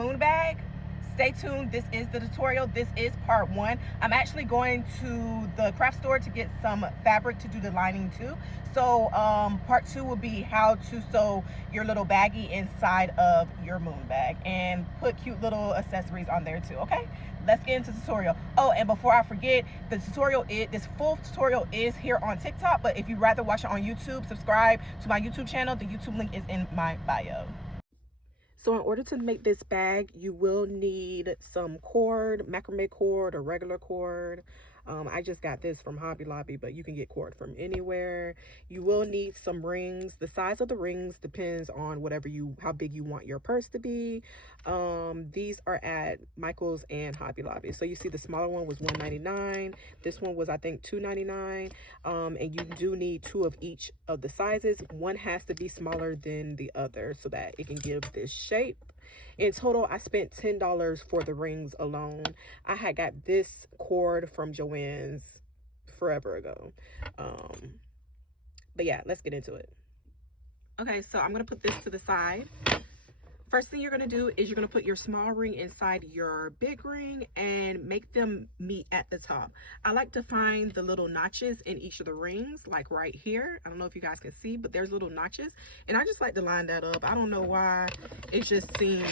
moon bag, stay tuned. This is the tutorial. This is part 1. I'm actually going to the craft store to get some fabric to do the lining too. So part 2 will be how to sew your little baggie inside of your moon bag and put cute little accessories on there too. Okay, let's get into the tutorial. Oh, and before I forget, this full tutorial is here on TikTok, but if you'd rather watch it on YouTube, subscribe to my YouTube channel. The YouTube link is in my bio. So in order to make this bag, you will need some cord, macrame cord or regular cord. I just got this from Hobby Lobby, but you can get cord from anywhere. You will need some rings. The size of the rings depends on how big you want your purse to be. These are at Michael's and Hobby Lobby. So you see the smaller one was $1.99. This one was, I think, $2.99. And you do need 2 of each of the sizes. One has to be smaller than the other so that it can give this shape. In total, I spent $10 for the rings alone. I had got this cord from Joann's forever ago. But yeah, let's get into it. Okay, so I'm gonna put this to the side. First thing you're gonna do is you're gonna put your small ring inside your big ring and make them meet at the top. I like to find the little notches in each of the rings, like right here. I don't know if you guys can see, but there's little notches. And I just like to line that up. I don't know why. It just seems,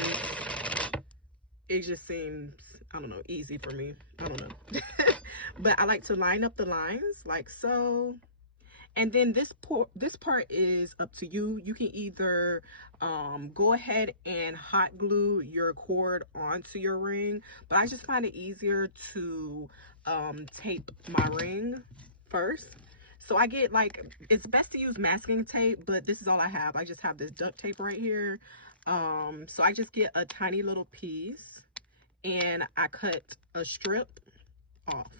I don't know, easy for me. I don't know. But I like to line up the lines like so. And then this part is up to you. You can either go ahead and hot glue your cord onto your ring, but I just find it easier to tape my ring first. So I get, like, it's best to use masking tape, but this is all I have. I just have this duct tape right here. So I just get a tiny little piece and I cut a strip off.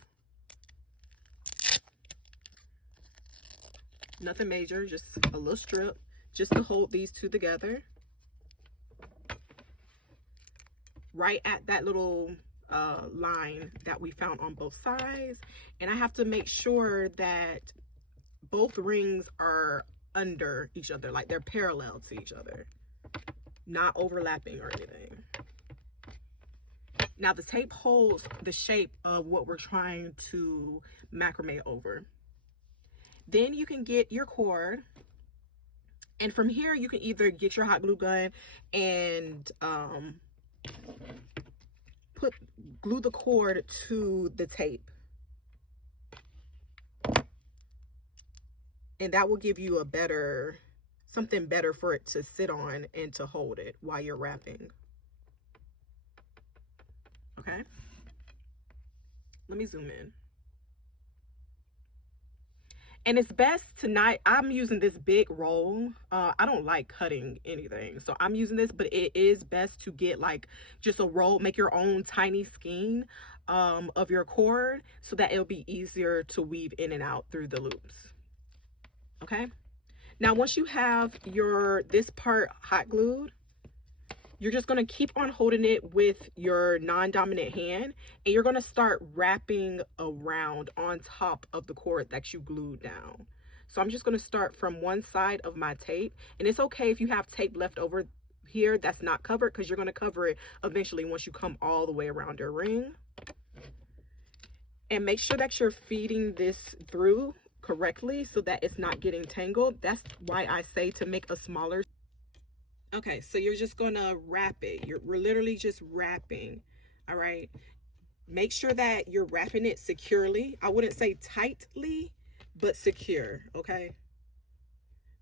Nothing major, just a little strip, just to hold these two together. Right at that little line that we found on both sides. And I have to make sure that both rings are under each other, like they're parallel to each other, not overlapping or anything. Now the tape holds the shape of what we're trying to macrame over. Then you can get your cord, and from here you can either get your hot glue gun and glue the cord to the tape, and that will give you something better for it to sit on and to hold it while you're wrapping. Okay, let me zoom in. And it's best to not, I'm using this big roll. I don't like cutting anything, so I'm using this, but it is best to get like just a roll, make your own tiny skein of your cord so that it'll be easier to weave in and out through the loops. Okay, now once you have this part hot glued, you're just going to keep on holding it with your non-dominant hand, and you're going to start wrapping around on top of the cord that you glued down. So I'm just going to start from one side of my tape, and it's okay if you have tape left over here that's not covered, because you're going to cover it eventually once you come all the way around your ring. And make sure that you're feeding this through correctly so that it's not getting tangled. That's why I say to make a smaller. Okay, so you're just gonna wrap it. We're literally just wrapping. All right, make sure that you're wrapping it securely. I wouldn't say tightly, but secure. Okay,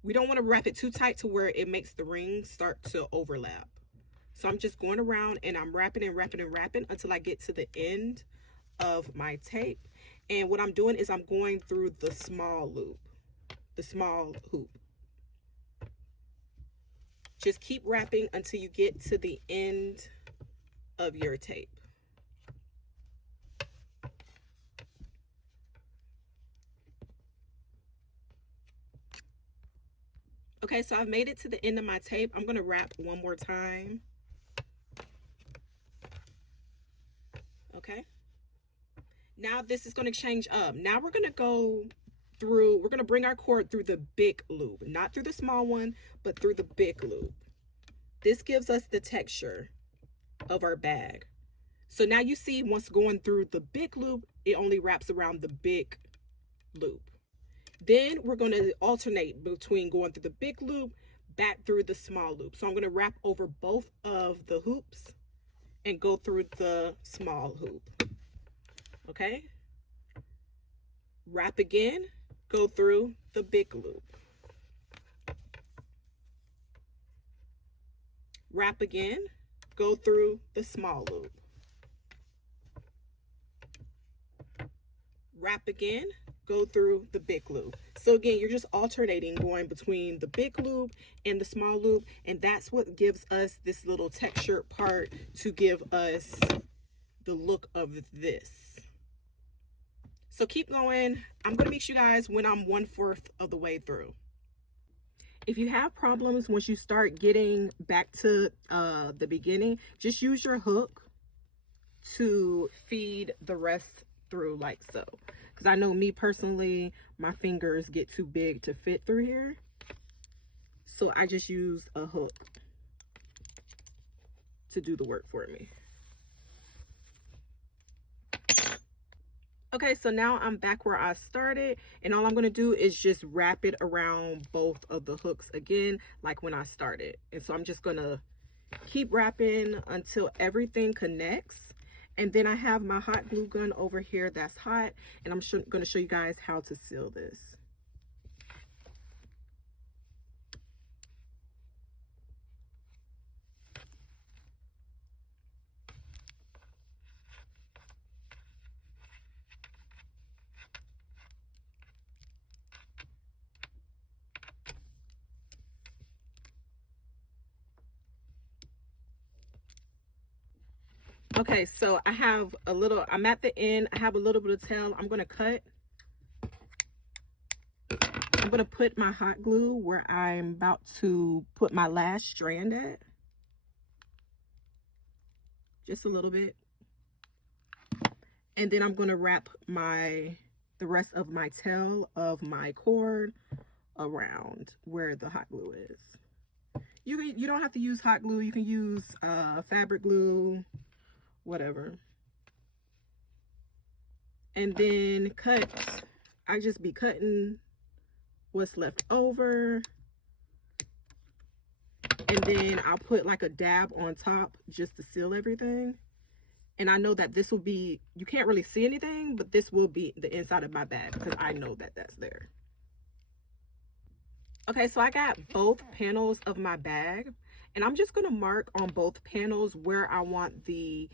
we don't want to wrap it too tight to where it makes the rings start to overlap. So I'm just going around and I'm wrapping and wrapping and wrapping until I get to the end of my tape. And what I'm doing is I'm going through the small loop, the small hoop. Just keep wrapping until you get to the end of your tape. Okay, so I've made it to the end of my tape. I'm going to wrap one more time. Okay. Now this is going to change up. Now we're going to bring our cord through the big loop, not through the small one, but through the big loop. This gives us the texture. of our bag. So now you see once going through the big loop, it only wraps around the big loop. Then we're going to alternate between going through the big loop back through the small loop. So I'm going to wrap over both of the hoops and go through the small hoop. Okay? Wrap again, go through the big loop. Wrap again, go through the small loop. Wrap again, go through the big loop. So again, you're just alternating going between the big loop and the small loop, and that's what gives us this little textured part to give us the look of this. So keep going. I'm going to meet you guys when I'm 1/4 of the way through. If you have problems once you start getting back to the beginning, just use your hook to feed the rest through like so. Because I know me personally, my fingers get too big to fit through here. So I just use a hook to do the work for me. Okay, so now I'm back where I started, and all I'm going to do is just wrap it around both of the hooks again, like when I started. And so I'm just going to keep wrapping until everything connects. And then I have my hot glue gun over here that's hot, and I'm going to show you guys how to seal this. Okay, so I'm at the end. I have a little bit of tail. I'm going to cut. I'm going to put my hot glue where I'm about to put my last strand at. Just a little bit. And then I'm going to wrap the rest of my tail of my cord around where the hot glue is. You don't have to use hot glue. You can use fabric glue, whatever. And then cut. I just be cutting what's left over. And then I'll put like a dab on top just to seal everything. And I know that this will be, you can't really see anything, but this will be the inside of my bag because I know that that's there. Okay, so I got both panels of my bag, and I'm just going to mark on both panels where I want to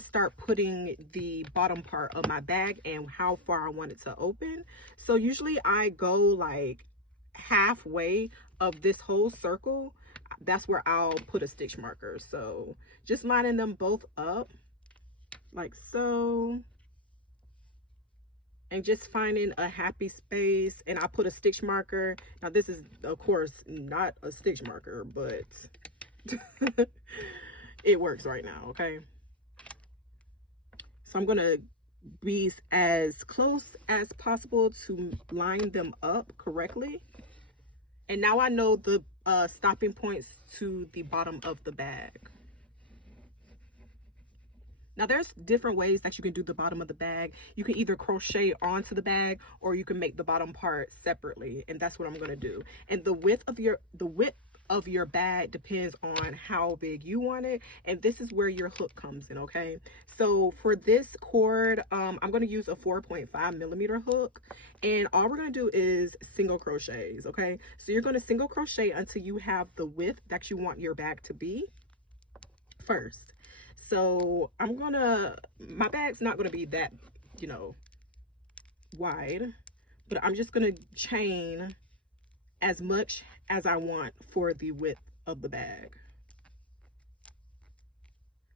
start putting the bottom part of my bag and how far I want it to open. So usually I go like halfway of this whole circle. That's where I'll put a stitch marker. So just lining them both up like so, and just finding a happy space, and I put a stitch marker. Now this is of course not a stitch marker, but it works right now. Okay, so I'm gonna be as close as possible to line them up correctly. And now I know the stopping points to the bottom of the bag. Now there's different ways that you can do the bottom of the bag. You can either crochet onto the bag, or you can make the bottom part separately, and that's what I'm going to do. And the width of your bag depends on how big you want it, and this is where your hook comes in. Okay, so for this cord, I'm going to use a 4.5mm hook, and all we're going to do is single crochets. Okay, so you're going to single crochet until you have the width that you want your bag to be first. So my bag's not gonna be that, wide, but I'm just gonna chain as much as I want for the width of the bag.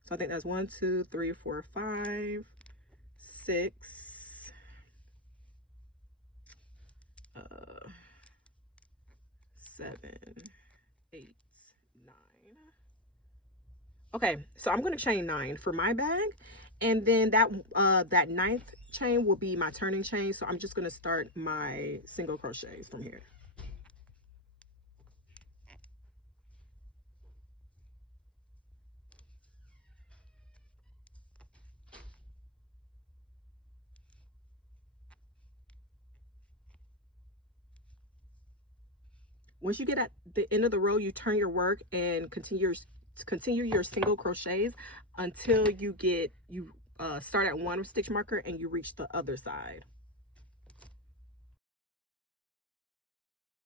So I think that's 1, 2, 3, 4, 5, 6, 7, 8, 9. Okay, so I'm going to chain 9 for my bag, and then that 9th chain will be my turning chain. So I'm just going to start my single crochets from here. Once you get at the end of the row, you turn your work and continue your single crochets until you start at one stitch marker and you reach the other side.